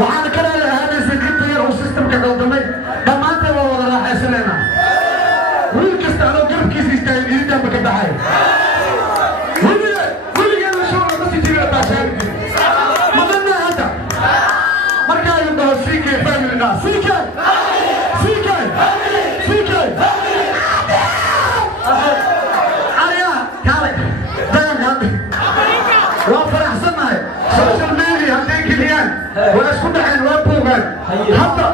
waxaan kala lahaanay secretary oo systemka qaldamay dhamaanta waa wada raaxaysanayna wiil kasta oo garabkiisa istaagay idinta ka baxay weliga la soo wada si jiray taashay madana hada marka ay dhaho CK family na CK ariya kale dan hadi waa faraxsanahay social media hadday geliyaan waa isku dhaxeen waa buugaan hadda